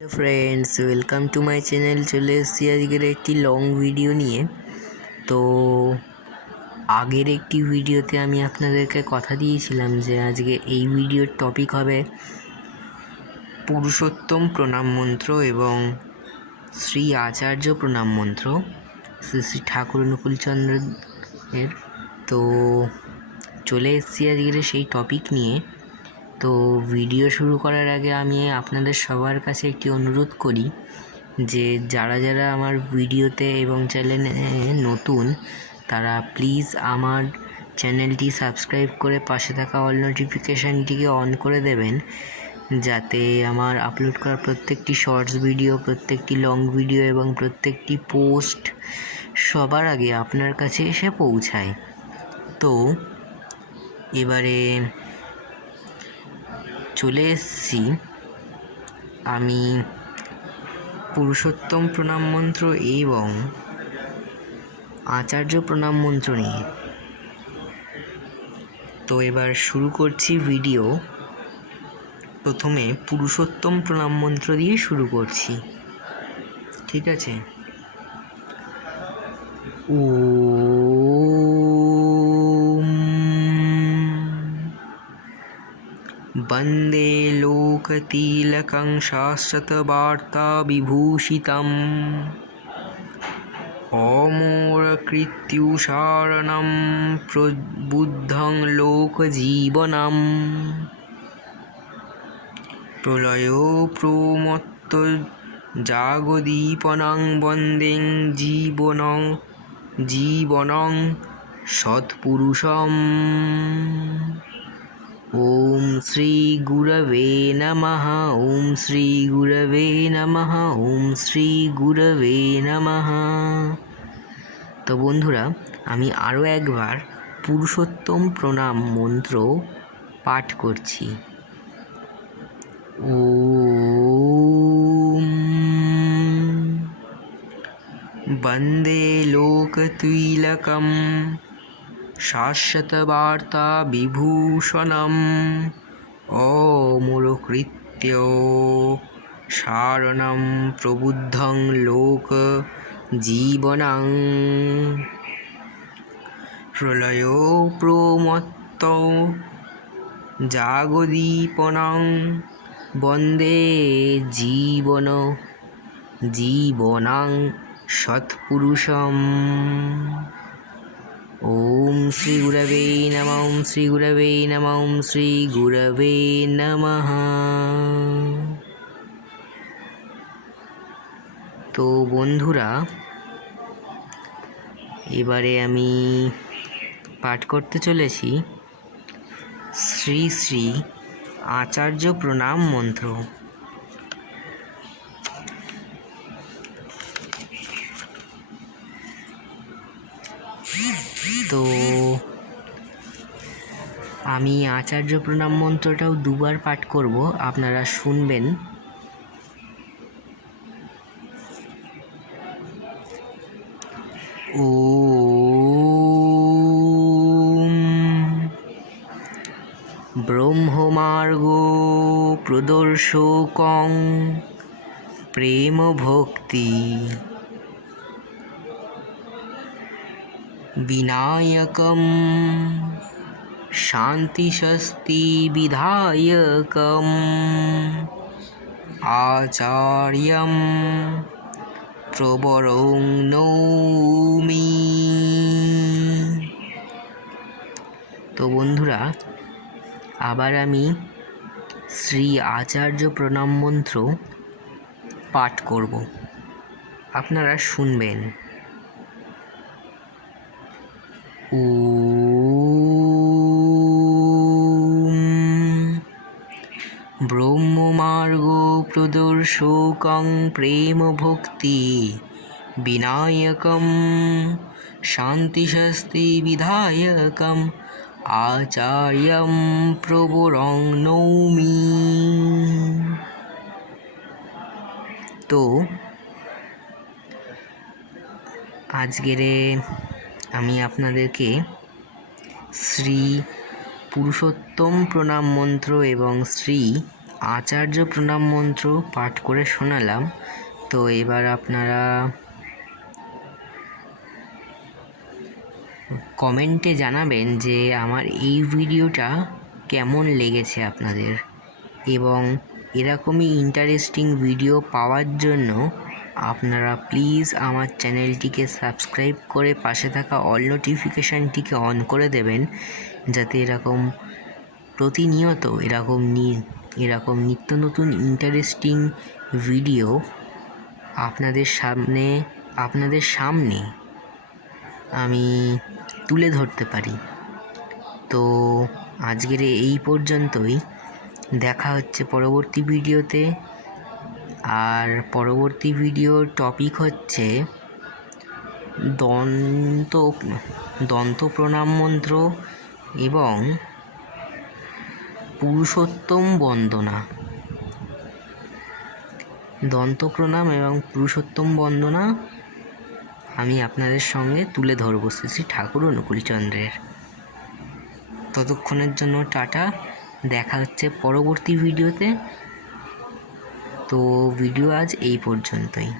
Hello friends, welcome to my channel. চলে এসেছি আজকের একটি লং ভিডিও নিয়ে। তো আগের একটি ভিডিওতে আমি আপনাদেরকে কথা দিয়েছিলাম যে আজকে এই ভিডিওর টপিক হবে পুরুষোত্তম প্রণাম মন্ত্র এবং শ্রী আচার্য প্রণাম মন্ত্র শ্রী শ্রী ঠাকুর অনুকূলচন্দ্রের। তো চলে এসেছি আজকের সেই টপিক নিয়ে। তো ভিডিও শুরু করার আগে আমি আপনাদের সবার কাছে একটি অনুরোধ করি যে যারা যারা আমার ভিডিওতে এবং চ্যানেলে নতুন তারা প্লিজ আমার চ্যানেলটি সাবস্ক্রাইব করে পাশে থাকা অল নোটিফিকেশানটিকে অন করে দেবেন, যাতে আমার আপলোড করা প্রত্যেকটি শর্টস ভিডিও, প্রত্যেকটি লং ভিডিও এবং প্রত্যেকটি পোস্ট সবার আগে আপনার কাছে এসে পৌঁছায়। তো এবারে চলে এসেছি আমি পুরুষোত্তম প্রণাম মন্ত্র এবং আচার্য প্রণাম মন্ত্র নিয়ে। তো এবার শুরু করছি ভিডিও। প্রথমে পুরুষোত্তম প্রণাম মন্ত্র দিয়ে শুরু করছি, ঠিক আছে? ওম বন্দে লোকতিলকং শাশ্বতবার্তা বিভূষিতম অমরকৃত্যুষারণং প্রবুদ্ধং লোকজীবনম প্রলয়ো প্রমত্ত জাগদীপনং বন্দে জীবনং সৎপুরুষম। ওম শ্রী গুরবে নমঃ। ওম শ্রী গুরবে নমঃ। ওম শ্রী গুরবে নমঃ। তো বন্ধুরা, আমি আরও একবার পুরুষোত্তম প্রণাম মন্ত্র পাঠ করছি। ওম বন্দে লোকতিলকম শাশ্বতবার্তা বিভূষণম অমরকৃত্য সারণং প্রবুদ্ধং লোক জীবনং প্রলয়ো প্রমত্ত জাগদীপনং বন্দে জীবনং সৎপুরুষম। ওম শ্রী গুরবে নমঃ। ওম শ্রী গুরবে নমঃ। ওম শ্রী গুরবে নমঃ। তো বন্ধুরা, এবারে আমি পাঠ করতে চলেছি শ্রী শ্রী আচার্য প্রণাম মন্ত্র। তো আমি আচার্য প্রণাম মন্ত্রটাও দুবার পাঠ করব, আপনারা শুনবেন। ওম ব্রহ্মমার্গ প্রদর্শকং প্রেম ভক্তি বিনায়কম শান্তিশস্তি বিধায়কম আচার্যম প্রবরং নৌমি। তো বন্ধুরা, আবার আমি শ্রী আচার্য প্রণাম মন্ত্র পাঠ করব, আপনারা শুনবেন। ওম ব্রহ্মমার্গ প্রদর্শকং প্রেম ভক্তি বিনায়কম শান্তিশস্তি বিধায়কম আচার্যম প্রবরং নৌমি। তো আজকের আমি আপনাদেরকে শ্রী পুরুষোত্তম প্রণাম মন্ত্র এবং শ্রী আচার্য প্রণাম মন্ত্র পাঠ করে শোনালাম। তো এবার আপনারা কমেন্টে জানাবেন যে আমার এই ভিডিওটা কেমন লেগেছে আপনাদের, এবং এরকমই ইন্টারেস্টিং ভিডিও পাওয়ার জন্য আপনারা প্লিজ আমার চ্যানেলটিকে সাবস্ক্রাইব করে পাশে থাকা অল নোটিফিকেশানটিকে অন করে দেবেন, যাতে এরকম প্রতিনিয়ত এরকম নিত্য নতুন ইন্টারেস্টিং ভিডিও আপনাদের সামনে আমি তুলে ধরতে পারি। তো আজকের এই পর্যন্তই, দেখা হচ্ছে পরবর্তী ভিডিওতে। আর পরবর্তী ভিডিওর টপিক হচ্ছে দন্ত প্রণাম মন্ত্র এবং পুরুষোত্তম বন্দনা। দন্ত প্রণাম এবং পুরুষোত্তম বন্দনা আমি আপনাদের সঙ্গে তুলে ধরবো শ্রী ঠাকুর অনুকূলচন্দ্রের। ততক্ষণের জন্য টাটা, দেখা হচ্ছে পরবর্তী ভিডিওতে। তো ভিডিও আজ এই পর্যন্তই।